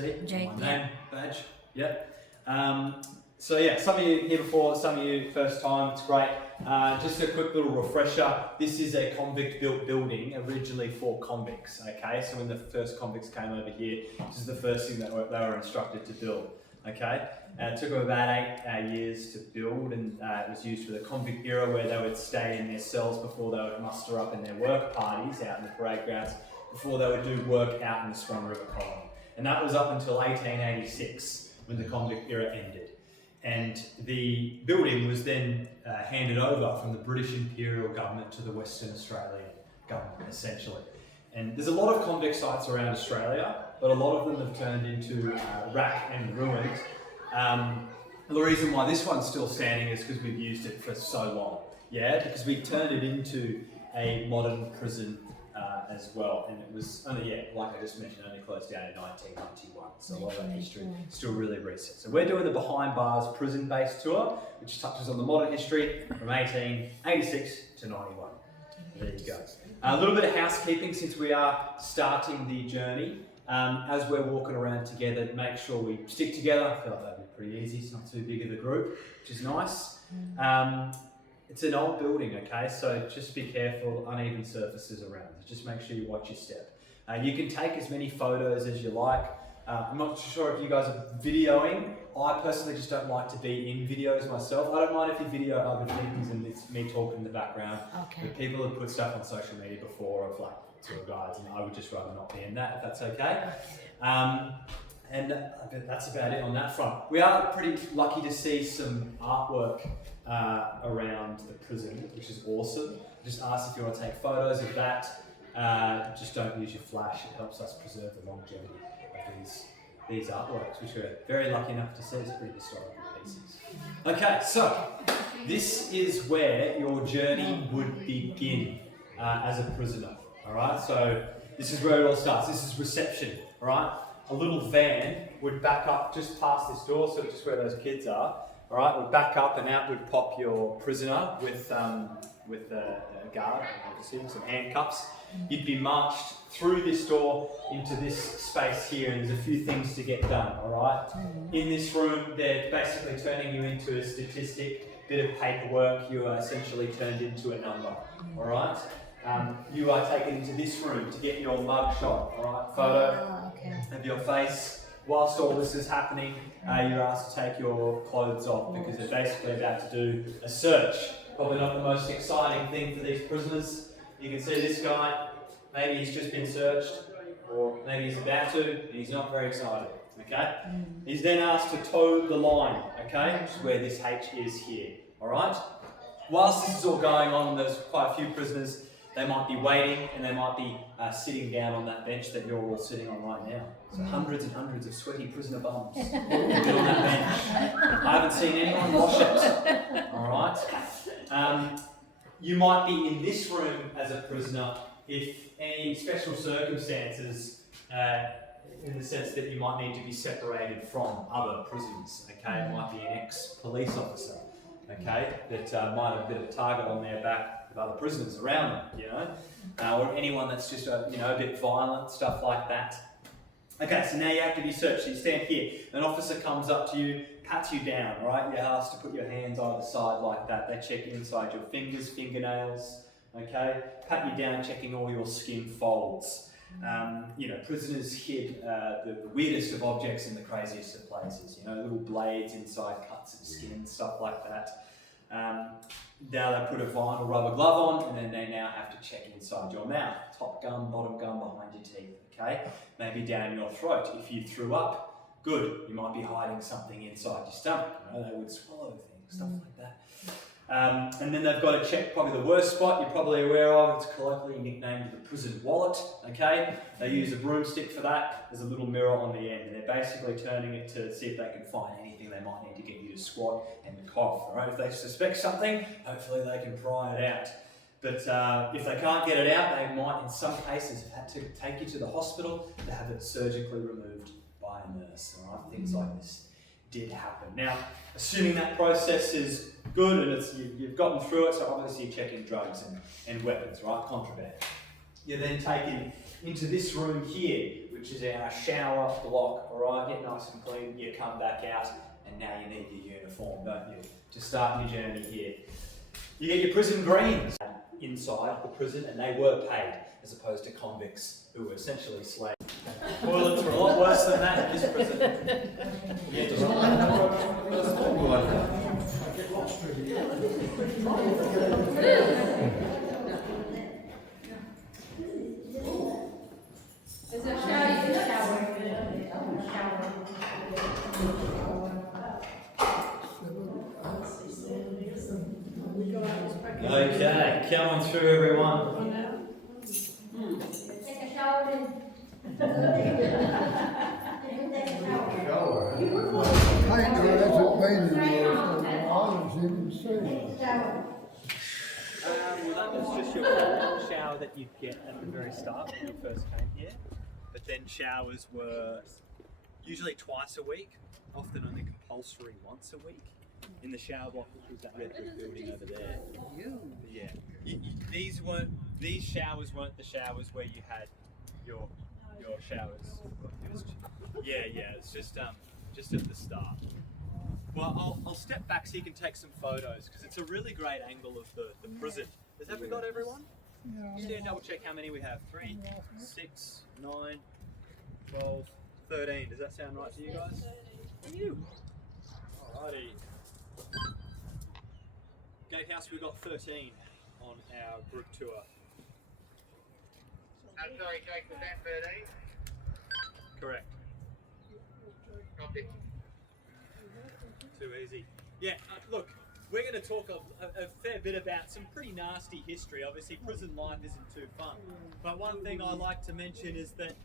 see? Jake, My name, badge. Yep. So yeah, some of you here before, some of you first time, it's great. Just a quick little refresher. This is a convict-built building, originally for convicts, okay? So when the first convicts came over here, this is the first thing that they were instructed to build, okay? It took them about 8 years to build, and it was used for the convict era where they would stay in their cells before they would muster up in their work parties out in the parade grounds, before they would do work out in the Swan River colony. And that was up until 1886 when the convict era ended. And the building was then handed over from the British Imperial government to the Western Australian government, essentially. And there's a lot of convict sites around Australia, but a lot of them have turned into wreck and ruins. The reason why this one's still standing is because we've used it for so long. Yeah, because we turned it into a modern prison as well, and it was only, like I just mentioned, only closed down in 1991, so a lot of that history is still really recent. So we're doing the Behind Bars prison-based tour, which touches on the modern history from 1886 to 91. There you go. A little bit of housekeeping since we are starting the journey. As we're walking around together, make sure we stick together. I feel like that'd be pretty easy, it's not too big of a group, which is nice. It's an old building, okay, so just be careful, uneven surfaces around. Just make sure you watch your step. You can take as many photos as you like. I'm not sure if you guys are videoing. I personally just don't like to be in videos myself. I don't mind if you video other things and it's me talking in the background. Okay. But people have put stuff on social media before of like tour guides, and I would just rather not be in that, if that's okay. And that's about it on that front. We are pretty lucky to see some artwork around the prison, which is awesome. Just ask if you want to take photos of that. Just don't use your flash. It helps us preserve the longevity of these artworks, which we're very lucky enough to see. It's pretty historical pieces. Okay, so this is where your journey would begin as a prisoner. All right, so this is where it all starts. This is reception. All right. A little van would back up just past this door, so just where those kids are. All right, would back up and out would pop your prisoner with a guard, obviously, with some handcuffs. You'd be marched through this door into this space here, and there's a few things to get done. All right. In this room, they're basically turning you into a statistic, bit of paperwork. You are essentially turned into a number. All right. You are taken into this room to get your mug shot, all right, photo of your face. Whilst all this is happening, you're asked to take your clothes off because they're basically about to do a search. Probably not the most exciting thing for these prisoners. You can see this guy, maybe he's just been searched, or maybe he's about to, and he's not very excited, okay? He's then asked to toe the line, okay, which is where this H is here, all right? Whilst this is all going on, there's quite a few prisoners. They might be waiting, and they might be sitting down on that bench that you're all sitting on right now. So hundreds and hundreds of sweaty prisoner bums all on that bench. I haven't seen anyone wash it. All right. You might be in this room as a prisoner if any special circumstances, in the sense that you might need to be separated from other prisoners. Okay, it might be an ex-police officer. Okay, that might have a bit of a target on their back of other prisoners around them, you know, or anyone that's just a bit violent, stuff like that. Okay, so now you have to be searched. So you stand here, an officer comes up to you, pats you down, right? You're asked to put your hands either side like that. They check inside your fingers, fingernails, okay? Pat you down, checking all your skin folds. Prisoners hid the weirdest of objects in the craziest of places, little blades inside cuts of skin, stuff like that. Now they put a vinyl rubber glove on, and then they now have to check inside your mouth, top gum, bottom gum, behind your teeth, okay? Maybe down your throat. If you threw up, good, you might be hiding something inside your stomach, they would swallow things, stuff like that. And then they've got to check probably the worst spot you're probably aware of. It's colloquially nicknamed the prison wallet, okay? They use a broomstick for that. There's a little mirror on the end, and they're basically turning it to see if they can find anything they might need to get you to squat and cough, all right? If they suspect something, hopefully they can pry it out. But if they can't get it out, they might, in some cases, have had to take you to the hospital to have it surgically removed by a nurse, all right? Things like this did happen. Now, assuming that process is good and you've gotten through it, so obviously you're checking drugs and weapons, right? Contraband. You're then taken into this room here, which which is our shower block. All right, get nice and clean. You come back out, and now you need your uniform, don't you, to start your journey here. You get your prison greens inside the prison, and they were paid, as opposed to convicts who were essentially slaves. Toilets were a lot worse than that in this prison. There's a shower, you can shower. Okay, come on through, everyone. Take a shower in. Well, that was just your shower that you'd get at the very start when you first came here. But then showers were usually twice a week, often only compulsory once a week. In the shower block, which was that red brick building over there. Yeah. These showers weren't the showers where you had your showers. It's just at the start. Well, I'll step back so you can take some photos, because it's a really great angle of the prison. Have we got everyone? Just need to double check how many we have. 3, 6, 9, 12, 13. Does that sound right to you guys? And you? Alrighty. Gatehouse, we got 13 on our group tour. I'm sorry, Jake, was that 13? Correct. Copy. Too easy. Yeah, look, we're going to talk a fair bit about some pretty nasty history. Obviously, prison life isn't too fun. But one thing I like to mention is that,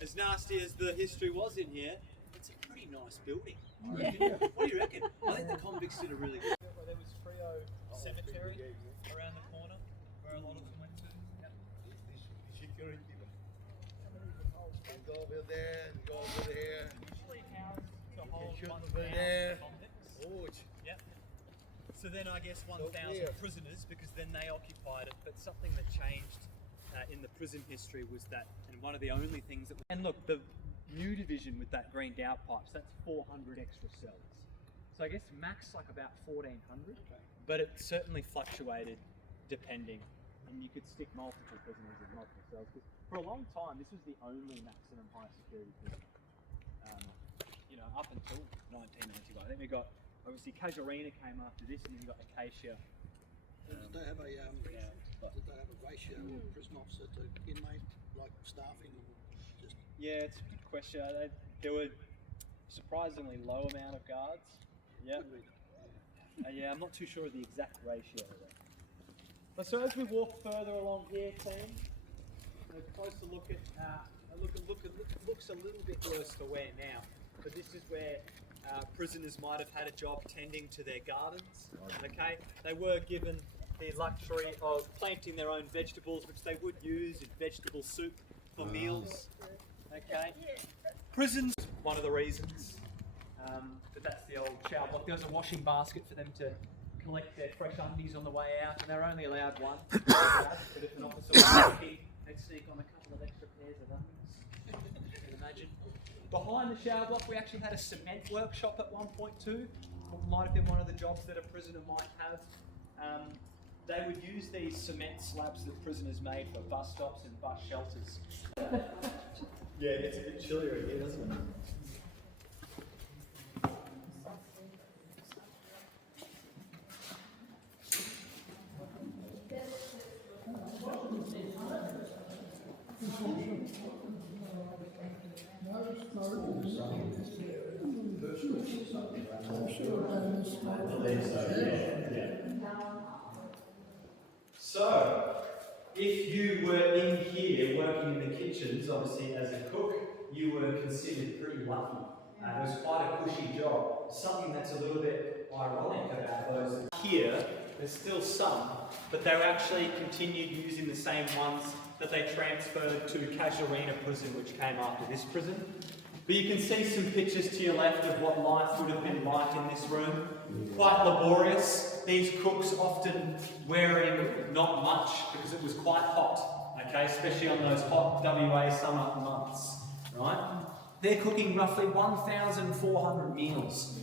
as nasty as the history was in here, it's a pretty nice building. What do you reckon? I think the convicts did a really good job. There was Frio Cemetery around the corner, where a lot of them went to. Security people. Go over there and go over there. Usually housed to hold Shoot 1,000 over there. convicts. Oh, Yep. So then I guess 1,000 there. prisoners, because then they occupied it. But something that changed in the prison history was that, and one of the only things that. And look, the new division with that greened out pipes, that's 400 extra cells. So I guess max like about 1,400, but it certainly fluctuated depending, and you could stick multiple prisoners in multiple cells. Because for a long time, this was the only maximum high security prison. Up until 1995. I think we got, obviously, Casuarina came after this, and then we got Acacia. Did they have a ratio of prison officer to inmate, like staffing? Just Yeah, it's a good question. There were surprisingly low amount of guards. Yeah. I'm not too sure of the exact ratio of that. But so as we walk further along here, team, a closer look at looks a little bit worse for wear now. But this is where prisoners might have had a job tending to their gardens. Okay, they were given the luxury of planting their own vegetables, which they would use in vegetable soup for meals. Okay, prisons, one of the reasons. But that's the old shower block. There was a washing basket for them to collect their fresh undies on the way out, and they're only allowed one. But if an officer was lucky, they'd sneak on a couple of extra pairs of undies. You can imagine. Behind the shower block, we actually had a cement workshop at one point too. Might have been one of the jobs that a prisoner might have. They would use these cement slabs that prisoners made for bus stops and bus shelters. Yeah, it gets a bit chillier in here, doesn't it? So, if you were in here working in the kitchens, obviously as a cook, you were considered pretty lucky. It was quite a cushy job. Something that's a little bit ironic about those. Here, there's still some, but they're actually continued using the same ones that they transferred to Casuarina Prison, which came after this prison. But you can see some pictures to your left of what life would have been like in this room. Quite laborious. These cooks often wearing not much because it was quite hot, okay, especially on those hot WA summer months, right? They're cooking roughly 1,400 meals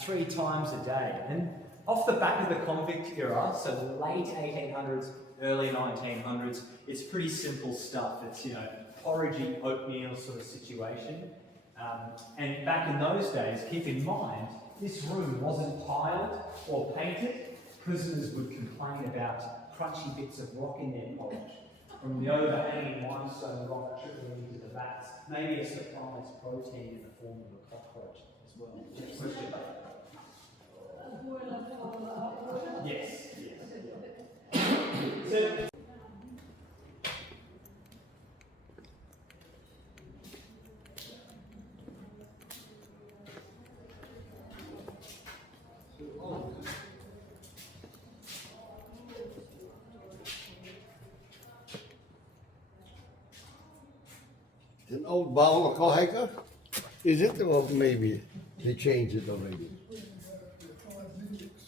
3 times a day. And off the back of the convict era, so the late 1800s, early 1900s, it's pretty simple stuff. It's, you know, porridgey oatmeal sort of situation. And back in those days, keep in mind, this room wasn't tiled or painted. Prisoners would complain about crunchy bits of rock in their porridge from the overhanging limestone rock trickling into the vats. Maybe a surprise protein in the form of a cockroach as well. Yes, yes. So, An old bowl of Kohaka? Is it, or maybe they changed it already?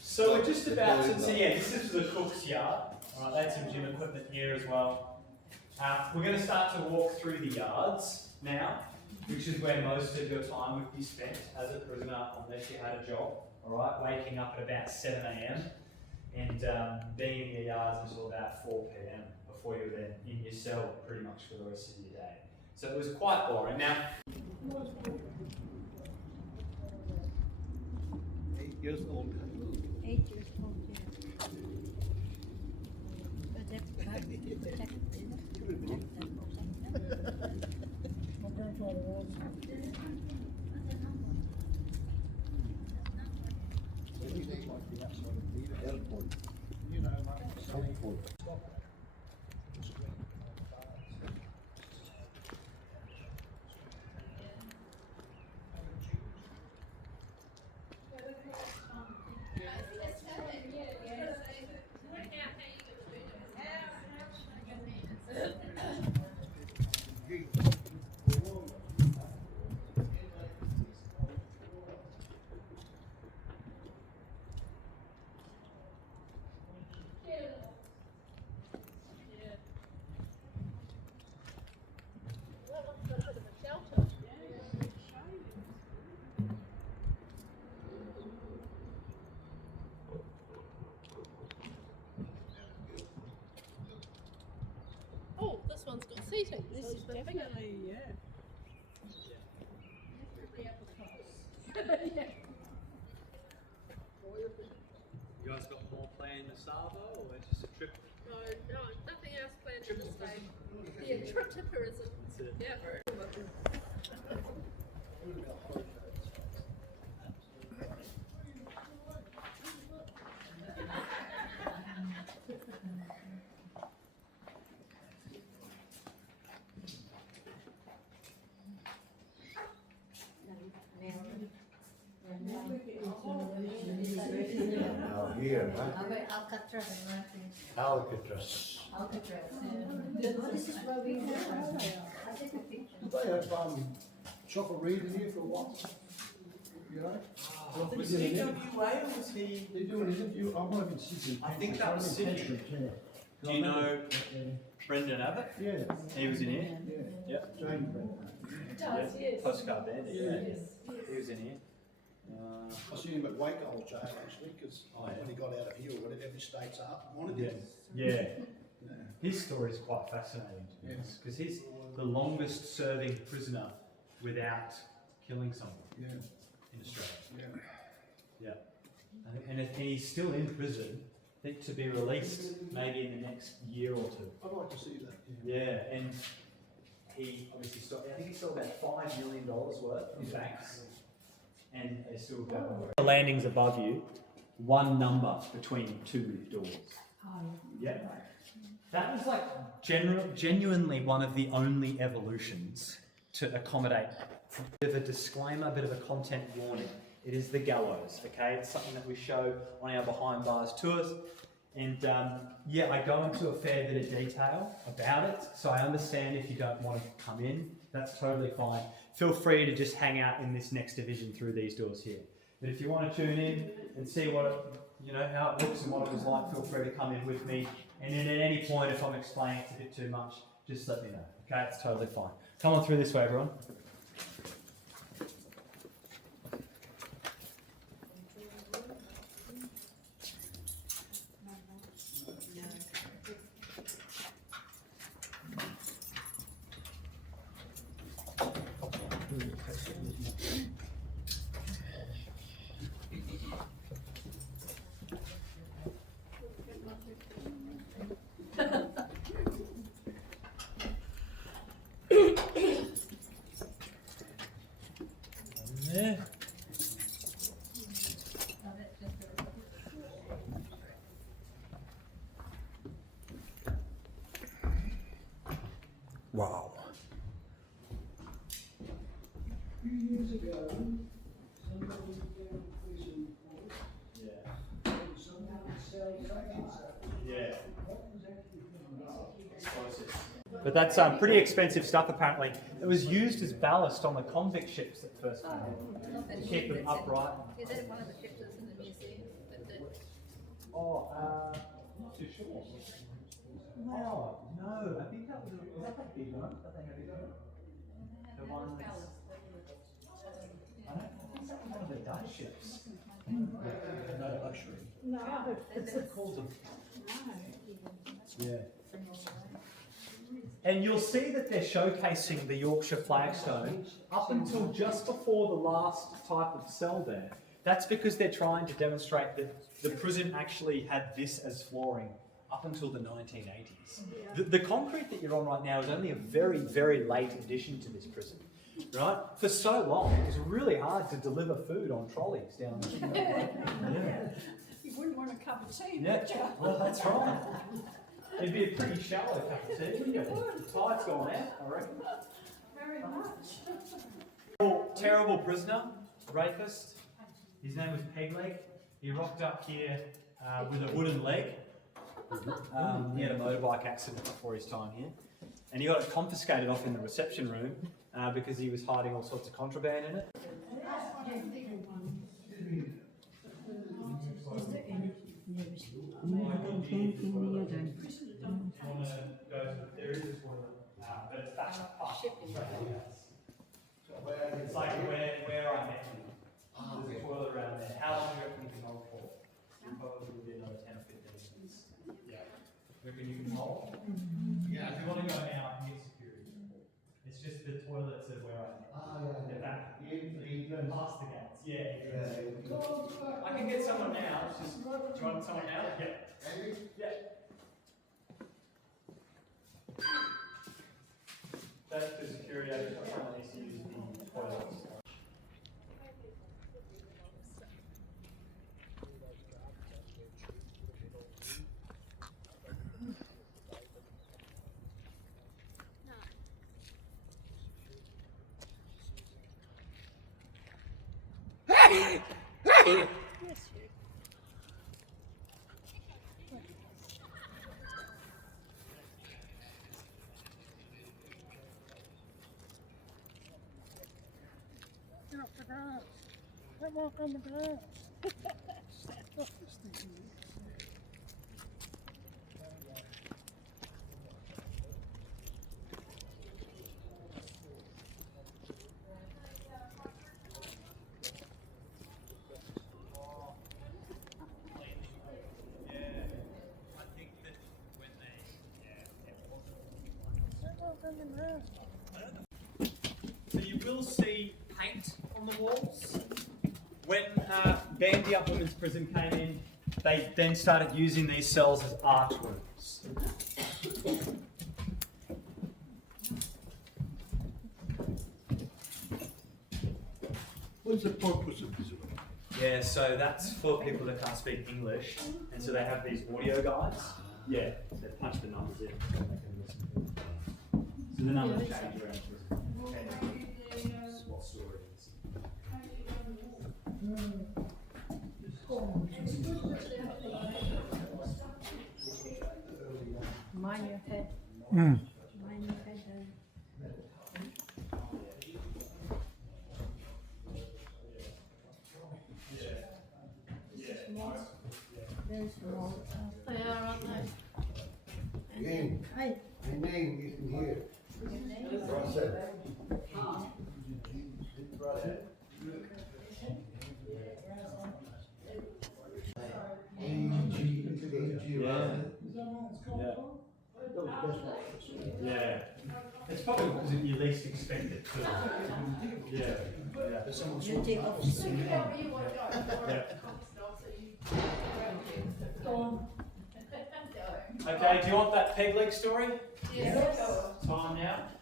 So we're just about to see, yeah, this is the cook's yard. All right, they had some gym equipment here as well. We're going to start to walk through the yards now, which is where most of your time would be spent as a prisoner, unless you had a job. All right, waking up at about 7 a.m. and being in your yards until about 4 p.m. before you're then in your cell pretty much for the rest of your day. So it was quite boring. Now, 8 years old. 8 years old, yeah. My grandfather was. Airport. You know, like, Airport. Oh, this one's got seating. This is definitely, yeah. you guys got more planned in Savo, or just a trip? no, nothing else planned at this stage. Yeah, trip to prison. That's it. Yeah. Now here, huh? Alcatraz. Alcatraz. Alcatraz. Oh, this is where we were. I take a picture. did they have Chopper Reed in here for a while? You know? Was he WA or was he? They do an interview, I might have been Sydney. I think that was Sydney. Do you know Brendan Abbott? Yeah, He was in here. yeah. Yep. James. Does, yes. Postcard Bandit, yeah. Yes. He was in here. I seen him at Waco jail actually, because Oh, yeah. when he got out of here, whatever, every state's up, wanted Yeah. him. Yeah. Yeah. His story is quite fascinating to be Yeah. honest, because he's the longest serving prisoner without killing someone Yeah, in Australia. yeah. And if he's still in prison, I think to be released maybe in the next year or two. I'd like to see that. Yeah, and he obviously sold, I think he sold about $5 million worth in banks, and they still go. The landing's above you, one number between two doors. Yeah. That was like genuinely one of the only evolutions to accommodate. A bit of a disclaimer, a bit of a content warning. It is the gallows, okay? It's something that we show on our behind bars tours. And yeah, I go into a fair bit of detail about it, so I understand if you don't want to come in, that's totally fine. Feel free to just hang out in this next division through these doors here. But if you want to tune in and see what it, you know, how it looks and what it was like, feel free to come in with me. And then at any point, if I'm explaining it a bit too much, just let me know. Okay, it's totally fine. Come on through this way, everyone. There. Wow. Years ago, somebody was down in prison before, Yeah. and someone would sell tracking stuff. Yeah. What was actually going on? But that's pretty expensive stuff apparently. It was used as ballast on the convict ships that first came in, to keep them upright. Is that one of the pictures in the museum? Oh, not too sure. Wow, no, I think that was that big one? I think that big one. The one that's, I don't think that was one of the Dutch ships. No luxury. No. What's it called? Yeah. And you'll see that they're showcasing the Yorkshire flagstone up until just before the last type of cell there. That's because they're trying to demonstrate that the prison actually had this as flooring up until the 1980s. The concrete that you're on right now is only a very, very late addition to this prison. Right? For so long, it was really hard to deliver food on trolleys down the Yeah. You wouldn't want a cup of tea, Yeah, would you? well, that's right. It'd be a pretty shallow cup of tea, wouldn't it? The tide's gone out, I reckon. Very much. Terrible prisoner, rapist. His name was Pegleg. He rocked up here with a wooden leg. He had a motorbike accident before his time here. And he got it confiscated off in the reception room because he was hiding all sorts of contraband in it. There is a toilet, but it's back up past It's like where I met you. There's a toilet around there. How long do you reckon you can hold for? You'll probably be another 10 or 15 minutes. Yeah. Reckon you can hold? Yeah. If you want to go now, you get security. It's just the toilets are where I met you. They're back. Past the gates. Yeah. I can get someone now. It's just, do you want someone now? Yeah. Yeah. That's the security agent. Someone needs to use the toilets. Get off the grass. Don't walk on the grass. Stop this thing. So you will see paint on the walls. When Bandy Up Women's Prison came in, they then started using these cells as art rooms. What's the purpose of this? Yeah, so that's for people that can't speak English, and so they have these audio guides. Yeah, they punch the numbers in. So they can listen. So the numbers change around prison. What story it is. Mind your head. Mind your head. Very small. They are, aren't they? Again, Hey. my name isn't here. said. Yeah. It's probably because you least expect it to. Yeah. Yeah. There's someone You take off the suit. Okay, do you want that peg leg story? Yes. Time now.